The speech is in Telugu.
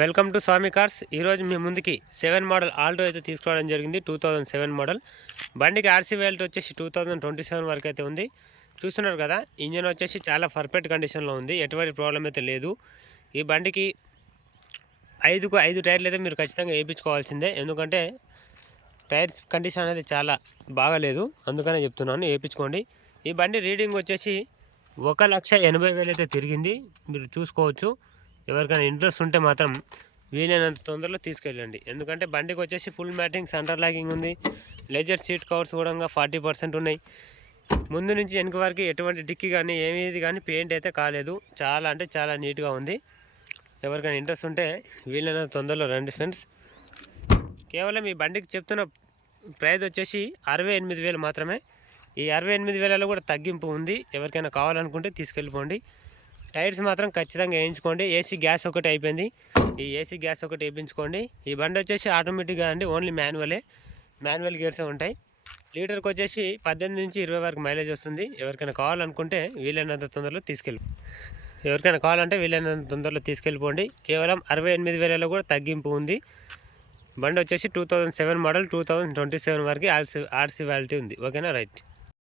Welcome to Swamy cars. ఈరోజు మీ ముందుకి 7 మోడల్ ఆల్టో అయితే తీసుకోవడం జరిగింది. 2007 మోడల్ బండికి ఆర్సీ వాల్యూటీ వచ్చేసి 2027 వరకు అయితే ఉంది. చూస్తున్నారు కదా, ఇంజన్ వచ్చేసి చాలా పర్ఫెక్ట్ కండిషన్లో ఉంది, ఎటువంటి ప్రాబ్లం అయితే లేదు. ఈ బండికి 5కు 5 టైర్లు అయితే మీరు ఖచ్చితంగా వేయించుకోవాల్సిందే, ఎందుకంటే టైర్స్ కండిషన్ అనేది చాలా బాగాలేదు, అందుకనే చెప్తున్నాను వేయించుకోండి. ఈ బండి రీడింగ్ వచ్చేసి 1,80,000 అయితే తిరిగింది, మీరు చూసుకోవచ్చు. ఎవరికైనా ఇంట్రెస్ట్ ఉంటే మాత్రం వీలైనంత తొందరలో తీసుకెళ్ళండి, ఎందుకంటే బండికి వచ్చేసి ఫుల్ మ్యాటింగ్, సెంటర్ లాగింగ్ ఉంది, లెజర్ సీట్ కవర్స్ కూడా 40% ఉన్నాయి. ముందు నుంచి వెనక వరకు ఎటువంటి డిక్కీ కానీ ఏమేది కానీ పెయింట్ అయితే కాలేదు, చాలా అంటే చాలా నీట్గా ఉంది. ఎవరికైనా ఇంట్రెస్ట్ ఉంటే వీలైనంత తొందరలో రండి ఫ్రెండ్స్. కేవలం ఈ బండికి చెప్తున్న ప్రైస్ వచ్చేసి 68,000 మాత్రమే. ఈ 68,000లో కూడా తగ్గింపు ఉంది, ఎవరికైనా కావాలనుకుంటే తీసుకెళ్ళిపోండి. టైర్స్ మాత్రం ఖచ్చితంగా వేయించుకోండి. ఏసీ గ్యాస్ ఒకటి అయిపోయింది, ఈ ఏసీ గ్యాస్ ఒకటి వేయించుకోండి. ఈ బండి వచ్చేసి ఆటోమేటిక్గా అండి, ఓన్లీ మాన్యువల్ గేర్సే ఉంటాయి. లీటర్కి వచ్చేసి 18 నుంచి 20 వరకు మైలేజ్ వస్తుంది. ఎవరికైనా కావాలంటే వీలైనంత తొందరలో తీసుకెళ్ళిపోండి. కేవలం 68,000లో కూడా తగ్గింపు ఉంది. బండి వచ్చేసి 2007 మోడల్, 2027 వరకు ఆర్సీ వాలిటీ ఉంది. ఓకేనా, రైట్.